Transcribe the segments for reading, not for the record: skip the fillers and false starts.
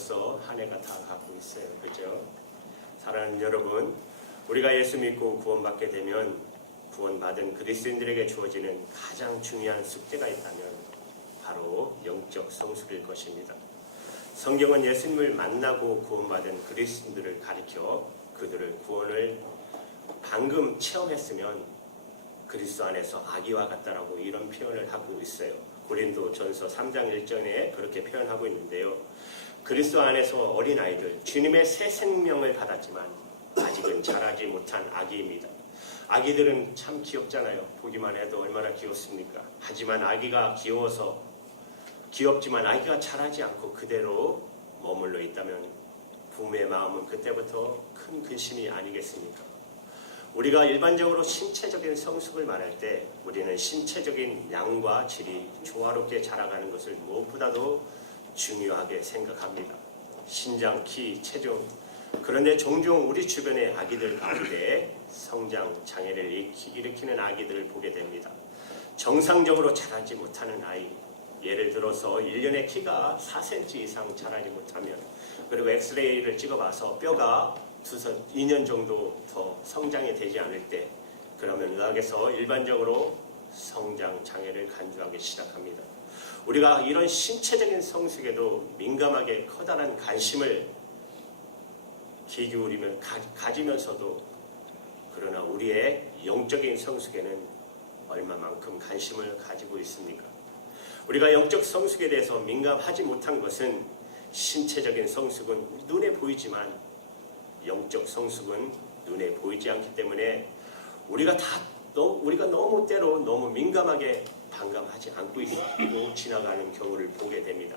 벌써 한 해가 다 가고 있어요. 그죠? 사랑하는 여러분, 우리가 예수 믿고 구원받게 되면 구원받은 그리스도인들에게 주어지는 가장 중요한 숙제가 있다면 바로 영적 성숙일 것입니다. 성경은 예수님을 만나고 구원받은 그리스도인들을 가리켜 그들을 구원을 방금 체험했으면 그리스도 안에서 아기와 같다라고 이런 표현을 하고 있어요. 고린도전서 3장 1절에 그렇게 표현하고 있는데요. 그리스도 안에서 어린아이들, 주님의 새 생명을 받았지만 아직은 자라지 못한 아기입니다. 아기들은 참 귀엽잖아요. 보기만 해도 얼마나 귀엽습니까? 하지만 아기가 귀엽지만 아기가 자라지 않고 그대로 머물러 있다면 부모의 마음은 그때부터 큰 근심이 아니겠습니까? 우리가 일반적으로 신체적인 성숙을 말할 때 우리는 신체적인 양과 질이 조화롭게 자라가는 것을 무엇보다도 중요하게 생각합니다. 신장, 키, 체중. 그런데 종종 우리 주변의 아기들 가운데 성장 장애를 일으키는 아기들을 보게 됩니다. 정상적으로 자라지 못하는 아이, 예를 들어서 1년에 키가 4cm 이상 자라지 못하면, 그리고 엑스레이를 찍어봐서 뼈가 2년 정도 더 성장이 되지 않을 때, 그러면 의학에서 일반적으로 성장 장애를 간주하기 시작합니다. 우리가 이런 신체적인 성숙에도 민감하게 커다란 관심을 기울이며 가지면서도, 그러나 우리의 영적인 성숙에는 얼마만큼 관심을 가지고 있습니까? 우리가 영적 성숙에 대해서 민감하지 못한 것은 신체적인 성숙은 눈에 보이지만 영적 성숙은 눈에 보이지 않기 때문에 우리가 너무 때로 너무 민감하게 반감하지 않고 있고 지나가는 경우를 보게 됩니다.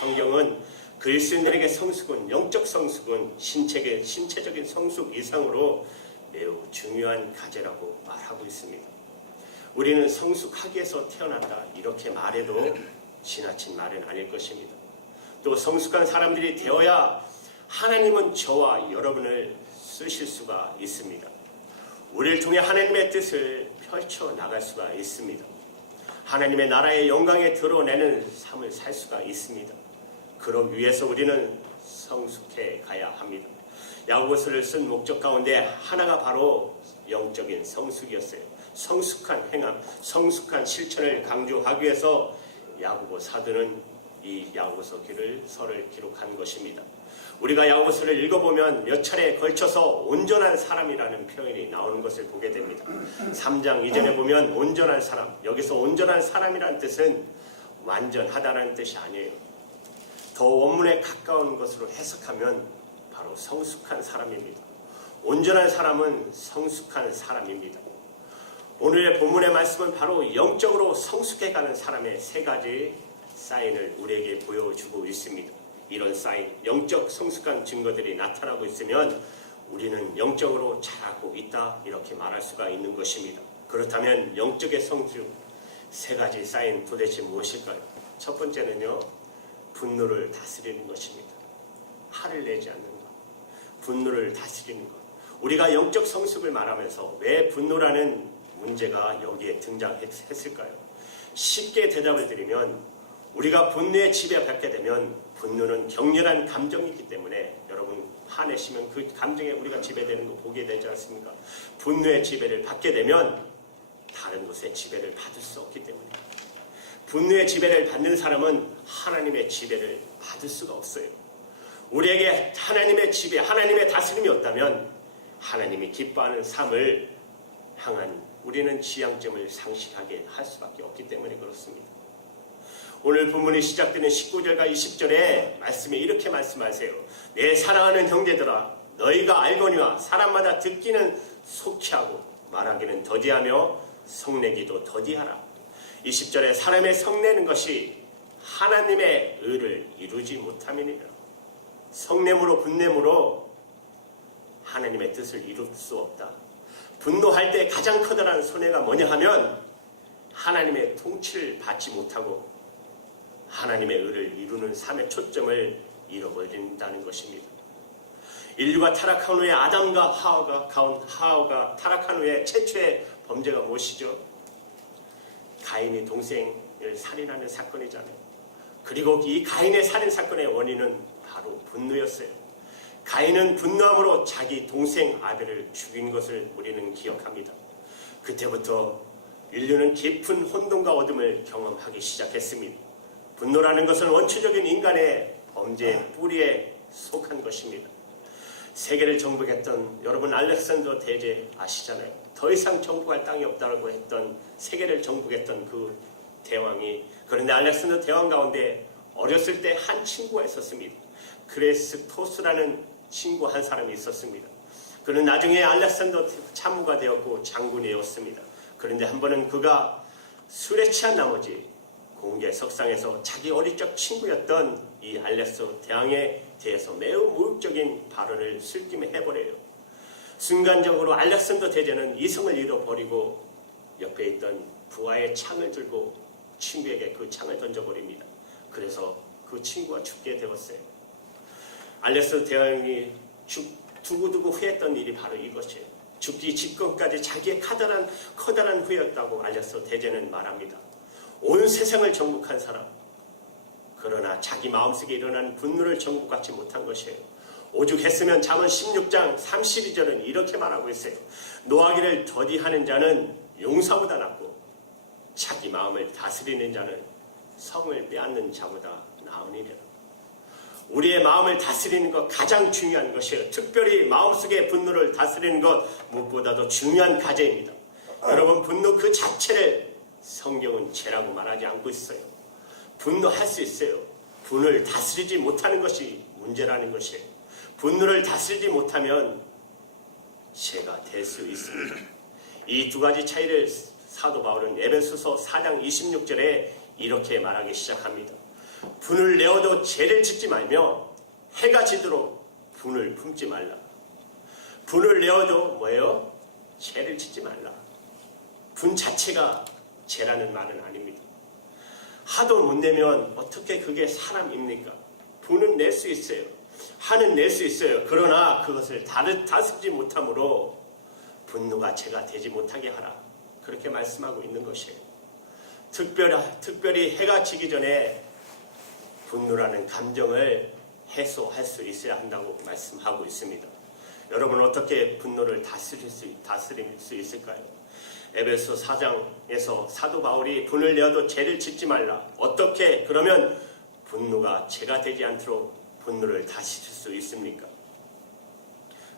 성경은 그리스도인들에게 성숙은, 영적 성숙은 신체적인 성숙 이상으로 매우 중요한 과제라고 말하고 있습니다. 우리는 성숙하기 위해서 태어난다 이렇게 말해도 지나친 말은 아닐 것입니다. 또 성숙한 사람들이 되어야 하나님은 저와 여러분을 쓰실 수가 있습니다. 우리를 통해 하나님의 뜻을 펼쳐 나갈 수가 있습니다. 하나님의 나라의 영광에 드러내는 삶을 살 수가 있습니다. 그러기 위해서 우리는 성숙해 가야 합니다. 야고보서를 쓴 목적 가운데 하나가 바로 영적인 성숙이었어요. 성숙한 행함, 성숙한 실천을 강조하기 위해서 야고보 사도는 이 야고보서를 기록한 것입니다. 우리가 야고보서를 읽어보면 몇 차례에 걸쳐서 온전한 사람이라는 표현이 나오는 것을 보게 됩니다. 3장 이전에 보면 온전한 사람, 여기서 온전한 사람이라는 뜻은 완전하다는 뜻이 아니에요. 더 원문에 가까운 것으로 해석하면 바로 성숙한 사람입니다. 온전한 사람은 성숙한 사람입니다. 오늘의 본문의 말씀은 바로 영적으로 성숙해가는 사람의 세 가지 사인을 우리에게 보여주고 있습니다. 이런 사인, 영적 성숙한 증거들이 나타나고 있으면 우리는 영적으로 자라고 있다 이렇게 말할 수가 있는 것입니다. 그렇다면 영적의 성숙 세 가지 사인 도대체 무엇일까요? 첫 번째는요, 분노를 다스리는 것입니다. 화를 내지 않는 것, 분노를 다스리는 것. 우리가 영적 성숙을 말하면서 왜 분노라는 문제가 여기에 등장했을까요? 쉽게 대답을 드리면 우리가 분노의 지배받게 되면 분노는 격렬한 감정이기 때문에 여러분 화내시면 그 감정에 우리가 지배되는 거 보게 되지 않습니까? 분노의 지배를 받게 되면 다른 것에 지배를 받을 수 없기 때문에 분노의 지배를 받는 사람은 하나님의 지배를 받을 수가 없어요. 우리에게 하나님의 지배, 하나님의 다스림이 없다면 하나님이 기뻐하는 삶을 향한 우리는 지향점을 상실하게 할 수밖에 없기 때문에 그렇습니다. 오늘 본문이 시작되는 19절과 20절에 말씀에 이렇게 말씀하세요. 내 사랑하는 형제들아, 너희가 알거니와 사람마다 듣기는 속히 하고 말하기는 더디하며 성내기도 더디하라. 20절에 사람의 성내는 것이 하나님의 의를 이루지 못함이니라. 성냄으로 분냄으로 하나님의 뜻을 이룰 수 없다. 분노할 때 가장 커다란 손해가 뭐냐 하면 하나님의 통치를 받지 못하고 하나님의 의를 이루는 삶의 초점을 잃어버린다는 것입니다. 인류가 타락한 후에 아담과 하와가 타락한 후에 최초의 범죄가 무엇이죠? 가인이 동생을 살인하는 사건이잖아요. 그리고 이 가인의 살인사건의 원인은 바로 분노였어요. 가인은 분노함으로 자기 동생 아벨을 죽인 것을 우리는 기억합니다. 그때부터 인류는 깊은 혼돈과 어둠을 경험하기 시작했습니다. 분노라는 것은 원초적인 인간의 범죄의 뿌리에 속한 것입니다. 세계를 정복했던 여러분 알렉산더 대제 아시잖아요. 더 이상 정복할 땅이 없다고 했던 세계를 정복했던 그 대왕이, 그런데 알렉산더 대왕 가운데 어렸을 때 한 친구가 있었습니다. 크레스토스라는 친구 한 사람이 있었습니다. 그는 나중에 알렉산더 참모가 되었고 장군이었습니다. 그런데 한 번은 그가 술에 취한 나머지 공개 석상에서 자기 어릴 적 친구였던 이 알렉산더 대왕에 대해서 매우 모욕적인 발언을 술김에 해버려요. 순간적으로 알렉산더 대제는 이성을 잃어버리고 옆에 있던 부하의 창을 들고 친구에게 그 창을 던져버립니다. 그래서 그 친구가 죽게 되었어요. 알렉산더 대왕이 두고두고 후회했던 일이 바로 이것이에요. 죽기 직전까지 자기의 커다란 후회였다고 알렉산더 대제는 말합니다. 온 세상을 정복한 사람, 그러나 자기 마음속에 일어난 분노를 정복하지 못한 것이에요. 오죽했으면 잠언 16장 32절은 이렇게 말하고 있어요. 노하기를 더디하는 자는 용사보다 낫고 자기 마음을 다스리는 자는 성을 빼앗는 자보다 나으니라. 우리의 마음을 다스리는 것 가장 중요한 것이에요. 특별히 마음속의 분노를 다스리는 것 무엇보다도 중요한 과제입니다. 여러분, 분노 그 자체를 성경은 죄라고 말하지 않고 있어요. 분노할 수 있어요. 분을 다스리지 못하는 것이 문제라는 것이에요. 분노를 다스리지 못하면 죄가 될 수 있습니다. 이 두 가지 차이를 사도 바울은 에베소서 4장 26절에 이렇게 말하기 시작합니다. 분을 내어도 죄를 짓지 말며 해가 지도록 분을 품지 말라. 분을 내어도 뭐예요? 죄를 짓지 말라. 분 자체가 죄라는 말은 아닙니다. 하도 못 내면 어떻게 그게 사람입니까? 분은 낼 수 있어요. 화는 낼 수 있어요. 그러나 그것을 다스리지 못함으로 분노가 죄가 되지 못하게 하라. 그렇게 말씀하고 있는 것이에요. 특별히 해가 지기 전에 분노라는 감정을 해소할 수 있어야 한다고 말씀하고 있습니다. 여러분, 어떻게 분노를 다스릴 수 있을까요? 에베소 4장에서 사도 바울이 분을 내어도 죄를 짓지 말라. 어떻게 그러면 분노가 죄가 되지 않도록 분노를 다스릴 수 있습니까?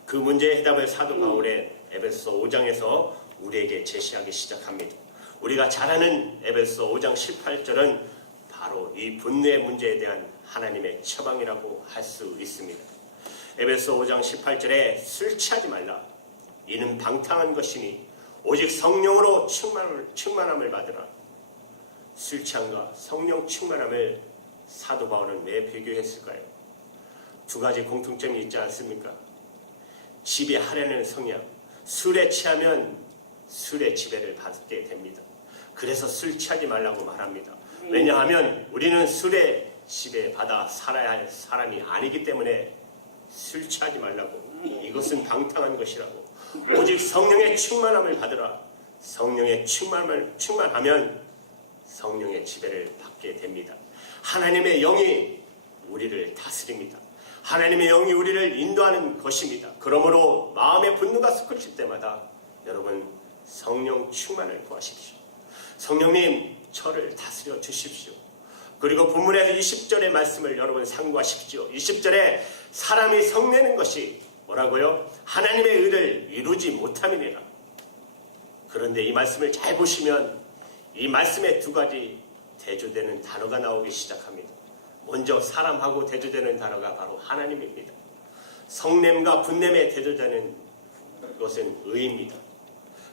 그 문제의 해답을 사도 바울의 에베소 5장에서 우리에게 제시하기 시작합니다. 우리가 잘 아는 에베소 5장 18절은 바로 이 분노의 문제에 대한 하나님의 처방이라고 할 수 있습니다. 에베소 5장 18절에 술 취하지 말라. 이는 방탕한 것이니 오직 성령으로 충만함을 받으라. 술 취함과 성령 충만함을 사도 바울은 왜 비교했을까요? 두 가지 공통점이 있지 않습니까? 지배하려는 성향, 술에 취하면 술의 지배를 받게 됩니다. 그래서 술 취하지 말라고 말합니다. 왜냐하면 우리는 술에 지배받아 살아야 할 사람이 아니기 때문에 술 취하지 말라고. 이것은 방탕한 것이라고. 오직 성령의 충만함을 받으라. 성령의 충만하면 성령의 지배를 받게 됩니다. 하나님의 영이 우리를 다스립니다. 하나님의 영이 우리를 인도하는 것입니다. 그러므로 마음의 분노가 섞일 때마다 여러분, 성령 충만을 구하십시오. 성령님, 저를 다스려 주십시오. 그리고 본문의 20절의 말씀을 여러분 상고하십시오. 20절에 사람이 성내는 것이 뭐라고요? 하나님의 의를 이루지 못함이니라. 그런데 이 말씀을 잘 보시면 이 말씀에 두 가지 대조되는 단어가 나오기 시작합니다. 먼저 사람하고 대조되는 단어가 바로 하나님입니다. 성냄과 분냄에 대조되는 것은 의입니다.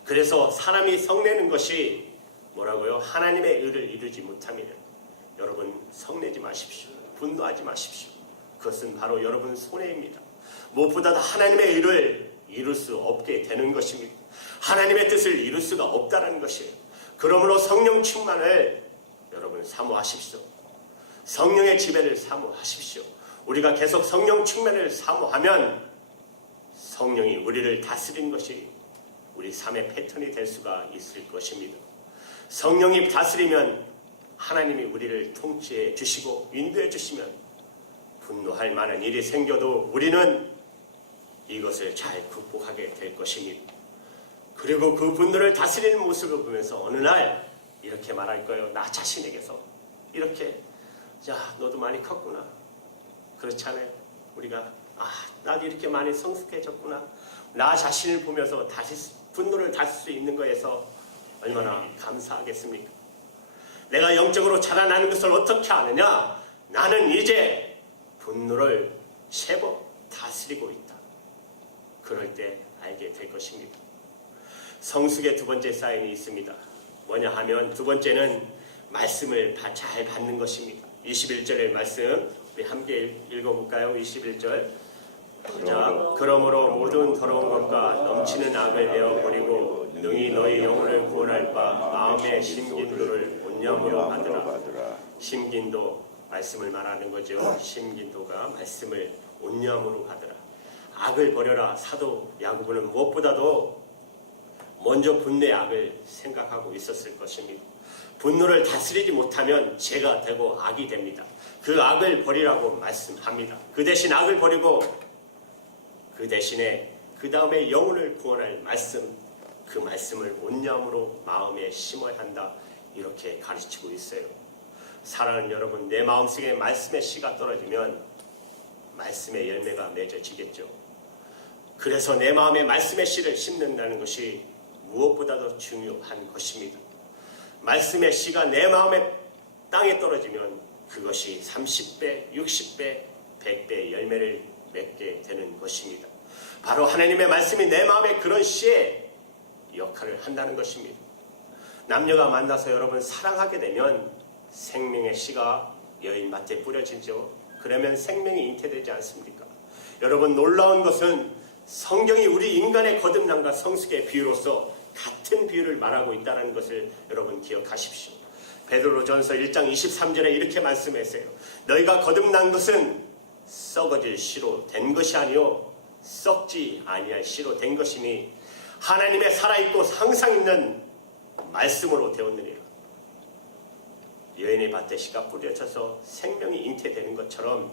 그래서 사람이 성내는 것이 뭐라고요? 하나님의 의를 이루지 못함이라. 여러분, 성내지 마십시오. 분노하지 마십시오. 그것은 바로 여러분 손해입니다. 무엇보다도 하나님의 의를 이룰 수 없게 되는 것입니다. 하나님의 뜻을 이룰 수가 없다는 것이에요. 그러므로 성령 충만을 여러분 사모하십시오. 성령의 지배를 사모하십시오. 우리가 계속 성령 충만을 사모하면 성령이 우리를 다스리는 것이 우리 삶의 패턴이 될 수가 있을 것입니다. 성령이 다스리면 하나님이 우리를 통치해 주시고 인도해 주시면 분노할 만한 일이 생겨도 우리는 이것을 잘 극복하게 될 것입니다. 그리고 그 분노를 다스리는 모습을 보면서 어느 날 이렇게 말할 거예요. 나 자신에게서 이렇게, 야, 너도 많이 컸구나. 그렇지 않아요? 우리가 나도 이렇게 많이 성숙해졌구나. 나 자신을 보면서 다시 분노를 다스릴 수 있는 거에서 얼마나 감사하겠습니까? 내가 영적으로 자라나는 것을 어떻게 아느냐? 나는 이제 분노를 제법 다스리고 있다. 그럴 때 알게 될 것입니다. 성숙의 두 번째 사인이 있습니다. 뭐냐 하면 두 번째는 말씀을 잘 받는 것입니다. 21절의 말씀 우리 함께 읽어볼까요? 21절 자, 그러므로 모든 더러운 것과 넘치는 악을 내어버리고 능히 너희 영혼을 구원할 바 마음의 심긴도를 온념으로 받으라. 심긴도 말씀을 말하는 거죠. 심긴도가 말씀을 온념으로 받으라. 악을 버려라. 사도 야고보는 무엇보다도 먼저 분노의 악을 생각하고 있었을 것입니다. 분노를 다스리지 못하면 죄가 되고 악이 됩니다. 그 악을 버리라고 말씀합니다. 그 대신 악을 버리고 그 대신에 그 다음에 영혼을 구원할 말씀, 그 말씀을 온념으로 마음에 심어야 한다. 이렇게 가르치고 있어요. 사랑하는 여러분, 내 마음속에 말씀의 씨가 떨어지면 말씀의 열매가 맺어지겠죠. 그래서 내 마음에 말씀의 씨를 심는다는 것이 무엇보다도 중요한 것입니다. 말씀의 씨가 내 마음의 땅에 떨어지면 그것이 30배, 60배, 100배의 열매를 맺게 되는 것입니다. 바로 하나님의 말씀이 내 마음에 그런 씨의 역할을 한다는 것입니다. 남녀가 만나서 여러분 사랑하게 되면 생명의 씨가 여인 밭에 뿌려지죠. 그러면 생명이 잉태되지 않습니까? 여러분 놀라운 것은 성경이 우리 인간의 거듭남과 성숙의 비유로서 같은 비유를 말하고 있다는 것을 여러분 기억하십시오. 베드로전서 1장 23절에 이렇게 말씀했어요. 너희가 거듭난 것은 썩어질 씨로 된 것이 아니요 썩지 아니할 씨로 된 것이니 하나님의 살아있고 항상 있는 말씀으로 되었느니라. 여인의 밭에 씨가 뿌려져서 생명이 잉태되는 것처럼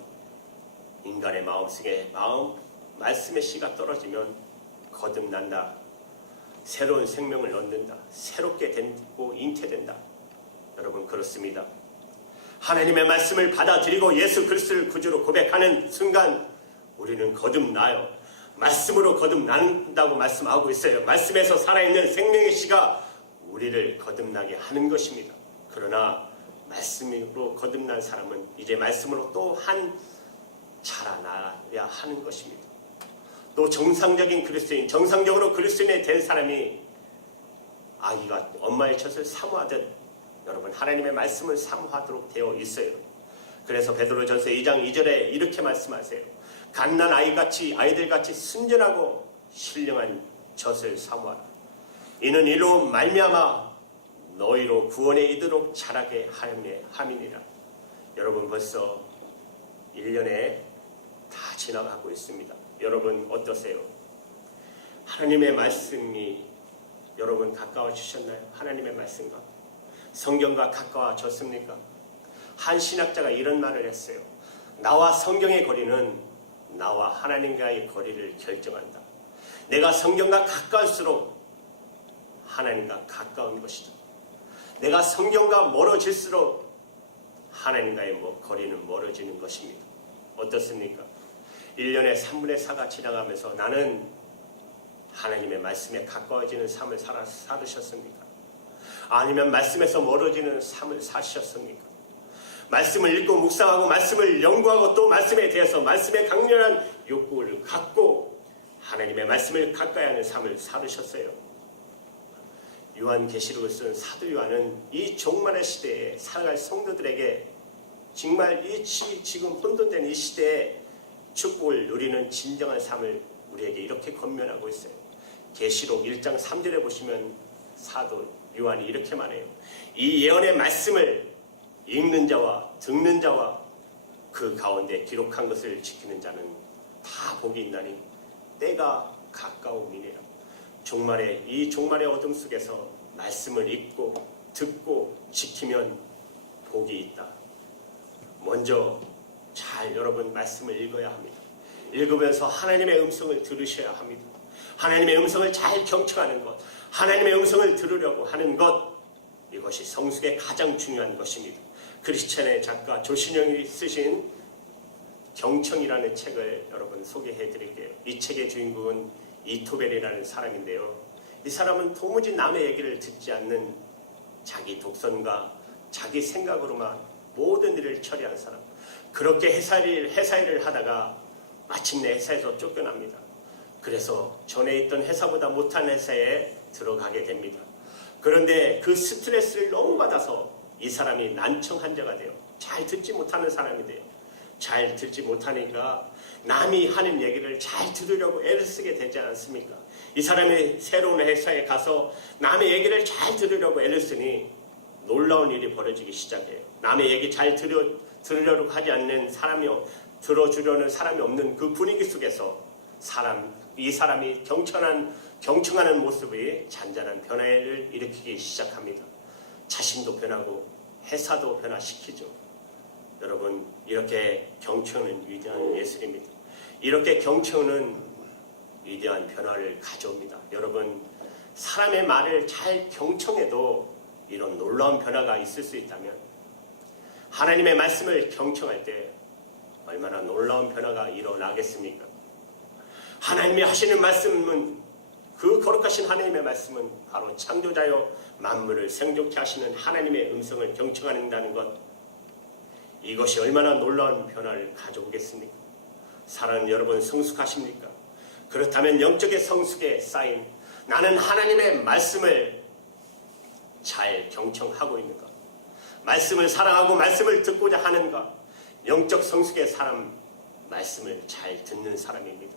인간의 마음속에 말씀의 씨가 떨어지면 거듭난다. 새로운 생명을 얻는다. 새롭게 되고 잉태된다. 여러분 그렇습니다. 하나님의 말씀을 받아들이고 예수 그리스도를 구주로 고백하는 순간 우리는 거듭나요. 말씀으로 거듭난다고 말씀하고 있어요. 말씀에서 살아있는 생명의 씨가 우리를 거듭나게 하는 것입니다. 그러나 말씀으로 거듭난 사람은 이제 말씀으로 또한 자라나야 하는 것입니다. 또 정상적인 그리스도인, 정상적으로 그리스도인이 된 사람이 아기가 엄마의 젖을 사모하듯 여러분 하나님의 말씀을 사모하도록 되어 있어요. 그래서 베드로전서 2장 2절에 이렇게 말씀하세요. 갓난 아이들같이 순전하고 신령한 젖을 사모하라. 이는 이로 말미암아 너희로 구원에 이르도록 자라게 함이니라. 여러분 벌써 1년에 다 지나가고 있습니다. 여러분 어떠세요? 하나님의 말씀이 여러분 가까워지셨나요? 하나님의 말씀과 성경과 가까워졌습니까? 한 신학자가 이런 말을 했어요. 나와 성경의 거리는 나와 하나님과의 거리를 결정한다. 내가 성경과 가까울수록 하나님과 가까운 것이다. 내가 성경과 멀어질수록 하나님과의 거리는 멀어지는 것입니다. 어떻습니까? 1년에 3분의 4가 지나가면서 나는 하나님의 말씀에 가까워지는 삶을 살으셨습니까? 아니면 말씀에서 멀어지는 삶을 사셨습니까? 말씀을 읽고 묵상하고 말씀을 연구하고 또 말씀에 대해서 말씀의 강렬한 욕구를 갖고 하나님의 말씀을 가까이 하는 삶을 살으셨어요. 요한계시록을 쓴 사도 요한은 이 종말의 시대에 살아갈 성도들에게 정말 지금 혼돈된 이 시대에 축복을 누리는 진정한 삶을 우리에게 이렇게 권면하고 있어요. 계시록 1장 3절에 보시면 사도 요한이 이렇게 말해요. 이 예언의 말씀을 읽는 자와 듣는 자와 그 가운데 기록한 것을 지키는 자는 다 복이 있나니 때가 가까움이니라. 이 종말의 어둠 속에서 말씀을 읽고 듣고 지키면 복이 있다. 먼저 잘 여러분 말씀을 읽어야 합니다. 읽으면서 하나님의 음성을 들으셔야 합니다. 하나님의 음성을 잘 경청하는 것, 하나님의 음성을 들으려고 하는 것, 이것이 성숙의 가장 중요한 것입니다. 크리스천의 작가 조신영이 쓰신 경청이라는 책을 여러분 소개해 드릴게요. 이 책의 주인공은 이토벨이라는 사람인데요. 이 사람은 도무지 남의 얘기를 듣지 않는 자기 독선과 자기 생각으로만 모든 일을 처리한 사람. 그렇게 회사일을 하다가 마침내 회사에서 쫓겨납니다. 그래서 전에 있던 회사보다 못한 회사에 들어가게 됩니다. 그런데 그 스트레스를 너무 받아서 이 사람이 난청 환자가 돼요. 잘 듣지 못하는 사람이 돼요. 잘 듣지 못하니까 남이 하는 얘기를 잘 들으려고 애를 쓰게 되지 않습니까? 이 사람이 새로운 회사에 가서 남의 얘기를 잘 들으려고 애를 쓰니 놀라운 일이 벌어지기 시작해요. 남의 얘기 잘 들으려고 하지 않는 사람이, 들어주려는 사람이 없는 그 분위기 속에서 이 사람이 경청하는 모습이 잔잔한 변화를 일으키기 시작합니다. 자신도 변하고 회사도 변화시키죠. 여러분, 이렇게 경청은 위대한 예술입니다. 이렇게 경청은 위대한 변화를 가져옵니다. 여러분, 사람의 말을 잘 경청해도 이런 놀라운 변화가 있을 수 있다면 하나님의 말씀을 경청할 때 얼마나 놀라운 변화가 일어나겠습니까? 하나님이 하시는 말씀은, 그 거룩하신 하나님의 말씀은 바로 창조자여 만물을 생존케 하시는 하나님의 음성을 경청한다는 것, 이것이 얼마나 놀라운 변화를 가져오겠습니까? 사랑하는 여러분, 성숙하십니까? 그렇다면 영적의 성숙에 쌓인 나는 하나님의 말씀을 잘 경청하고 있는가? 말씀을 사랑하고 말씀을 듣고자 하는가? 영적 성숙의 사람, 말씀을 잘 듣는 사람입니다.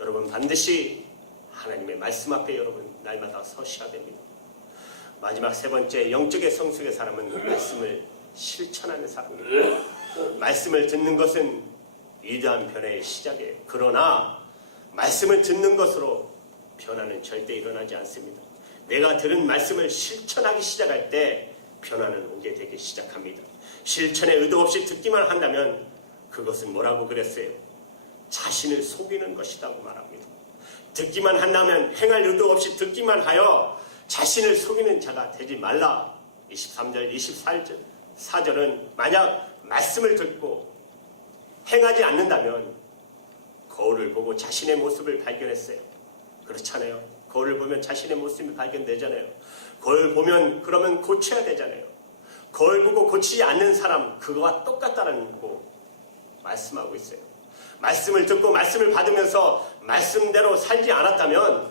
여러분, 반드시 하나님의 말씀 앞에 여러분 날마다 서셔야 됩니다. 마지막 세 번째, 영적의 성숙의 사람은 말씀을 실천하는 사람입니다. 말씀을 듣는 것은 위대한 변화의 시작이에요. 그러나 말씀을 듣는 것으로 변화는 절대 일어나지 않습니다. 내가 들은 말씀을 실천하기 시작할 때 변화는 오게 되기 시작합니다. 실천에 의도 없이 듣기만 한다면 그것은 뭐라고 그랬어요? 자신을 속이는 것이라고 말합니다. 듣기만 한다면, 행할 의도 없이 듣기만 하여 자신을 속이는 자가 되지 말라. 23절, 24절은 만약 말씀을 듣고 행하지 않는다면 거울을 보고 자신의 모습을 발견했어요. 그렇잖아요. 거울을 보면 자신의 모습이 발견되잖아요. 거울 보면 그러면 고쳐야 되잖아요. 거울 보고 고치지 않는 사람, 그거와 똑같다는 거 말씀하고 있어요. 말씀을 듣고 말씀을 받으면서 말씀대로 살지 않았다면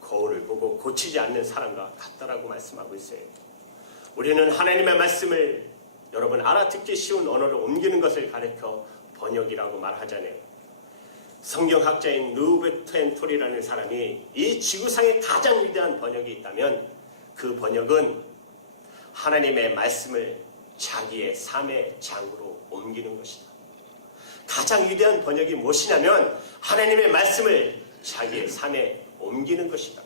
거울을 보고 고치지 않는 사람과 같다라고 말씀하고 있어요. 우리는 하나님의 말씀을 여러분 알아듣기 쉬운 언어로 옮기는 것을 가르쳐 번역이라고 말하잖아요. 성경학자인 루베트 톨이라는 사람이 이 지구상에 가장 위대한 번역이 있다면 그 번역은 하나님의 말씀을 자기의 삶의 장으로 옮기는 것이다. 가장 위대한 번역이 무엇이냐면 하나님의 말씀을 자기의 삶에 옮기는 것이다.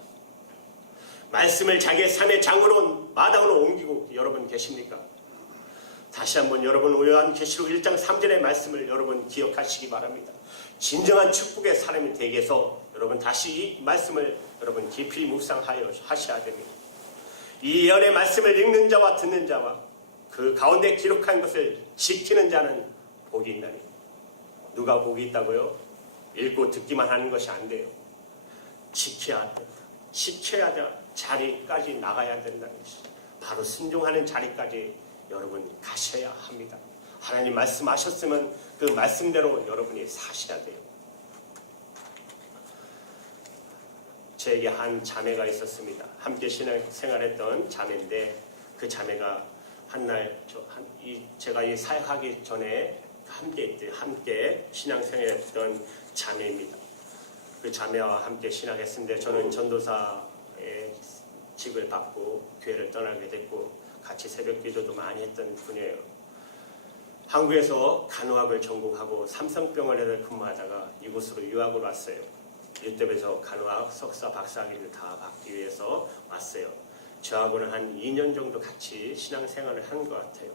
말씀을 자기의 삶의 장으로, 마당으로 옮기고 여러분 계십니까? 다시 한번 여러분 요한계시록 1장 3절의 말씀을 여러분 기억하시기 바랍니다. 진정한 축복의 사람이 되기 위해서 여러분 다시 이 말씀을 여러분 깊이 묵상하셔야 됩니다. 이 예언의 말씀을 읽는 자와 듣는 자와 그 가운데 기록한 것을 지키는 자는 복이 있나니. 누가 복이 있다고요? 읽고 듣기만 하는 것이 안 돼요. 지켜야 된다. 지켜야 돼. 자리까지 나가야 된다는 것이. 바로 순종하는 자리까지 여러분 가셔야 합니다. 하나님 말씀하셨으면 그 말씀대로 여러분이 사셔야 돼요. 저에게 한 자매가 있었습니다. 함께 신앙생활했던 자매인데 그 자매가 한날 제가 이 사역하기 전에 함께 신앙생활했던 자매입니다. 그 자매와 함께 신앙했는데 저는 전도사의 직을 받고 교회를 떠나게 됐고 같이 새벽 기도도 많이 했던 분이에요. 한국에서 간호학을 전공하고 삼성병원에서 근무하다가 이곳으로 유학을 왔어요. 유럽에서 간호학 석사 박사학위를 다 받기 위해서 왔어요. 저하고는 한 2년 정도 같이 신앙생활을 한 것 같아요.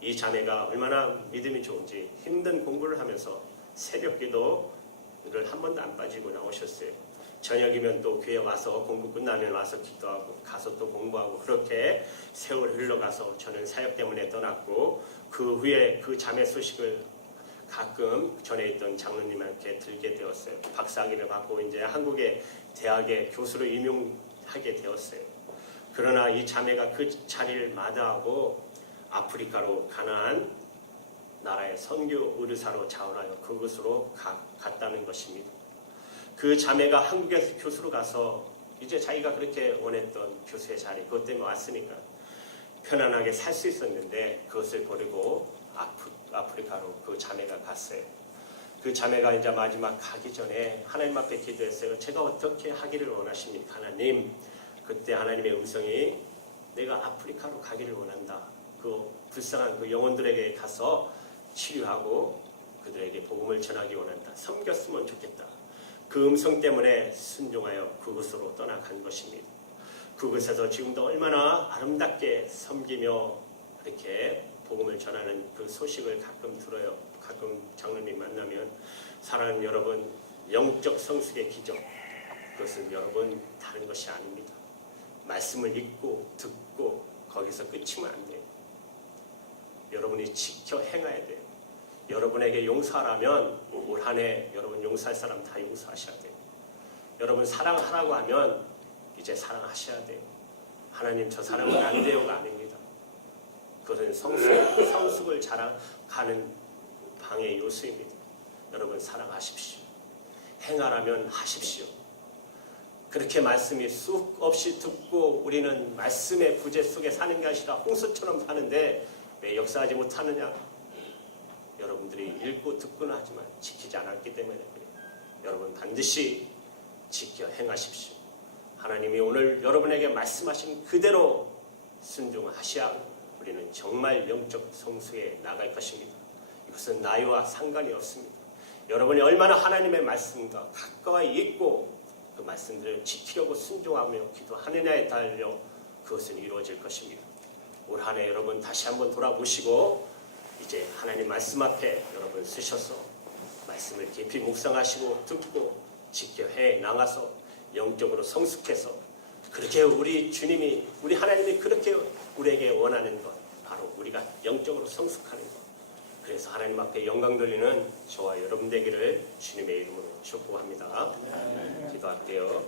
이 자매가 얼마나 믿음이 좋은지 힘든 공부를 하면서 새벽 기도를 한 번도 안 빠지고 나오셨어요. 저녁이면 또 교회 와서 공부 끝나면 와서 기도하고 가서 또 공부하고 그렇게 세월 흘러가서 저는 사역 때문에 떠났고 그 후에 그 자매 소식을 가끔 전에 있던 장로님한테 들게 되었어요. 박사학위를 받고 이제 한국의 대학의 교수로 임용하게 되었어요. 그러나 이 자매가 그 자리를 마다하고 아프리카로 가나안 나라의 선교 의료사로 자원하여 그곳으로 갔다는 것입니다. 그 자매가 한국에서 교수로 가서 이제 자기가 그렇게 원했던 교수의 자리 그것 때문에 왔으니까 편안하게 살 수 있었는데 그것을 버리고 아프리카로 그 자매가 갔어요. 그 자매가 이제 마지막 가기 전에 하나님 앞에 기도했어요. 제가 어떻게 하기를 원하십니까? 하나님. 그때 하나님의 음성이 내가 아프리카로 가기를 원한다. 그 불쌍한 그 영혼들에게 가서 치유하고 그들에게 복음을 전하기 원한다. 섬겼으면 좋겠다. 그 음성 때문에 순종하여 그곳으로 떠나간 것입니다. 그곳에서 지금도 얼마나 아름답게 섬기며 이렇게 복음을 전하는 그 소식을 가끔 들어요. 가끔 장로님 만나면 사랑하는 여러분, 영적 성숙의 기적 그것은 여러분 다른 것이 아닙니다. 말씀을 읽고 듣고 거기서 끝이면 안 돼요. 여러분이 지켜 행해야 돼요. 여러분에게 용서하라면 올 한 해 여러분 용서할 사람 다 용서하셔야 돼요. 여러분 사랑하라고 하면 이제 사랑하셔야 돼요. 하나님 저 사랑은 안 돼요가 아닙니다. 그것은 성숙을 자랑하는 방해 요소입니다. 여러분 사랑하십시오. 행하라면 하십시오. 그렇게 말씀이 쑥 없이 듣고 우리는 말씀의 부재 속에 사는 게 아니라 홍수처럼 사는데 왜 역사하지 못하느냐? 여러분들이 읽고 듣고는 하지만 지키지 않았기 때문에 그래요. 여러분 반드시 지켜 행하십시오. 하나님이 오늘 여러분에게 말씀하신 그대로 순종하셔야 우리는 정말 영적 성숙에 나갈 것입니다. 이것은 나이와 상관이 없습니다. 여러분이 얼마나 하나님의 말씀과 가까이 있고 그 말씀들을 지키려고 순종하며 기도하느냐에 달려 그것은 이루어질 것입니다. 올 한 해 여러분 다시 한번 돌아보시고 이제 하나님 말씀 앞에 여러분 쓰셔서 말씀을 깊이 묵상하시고 듣고 지켜 해 나가서 영적으로 성숙해서 그렇게 우리 주님이 우리 하나님이 그렇게 우리에게 원하는 것 바로 우리가 영적으로 성숙하는 것. 그래서 하나님 앞에 영광 돌리는 저와 여러분 되기를 주님의 이름으로 축복합니다. 기도할게요.